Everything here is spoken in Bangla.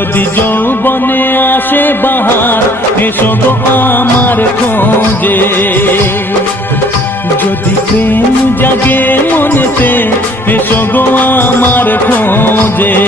যদি যৌবনে আসে বাহার, এসো গো আমার খোঁজে। যদি প্রেম জাগে মনেতে, এসো গো আমার খোঁজে।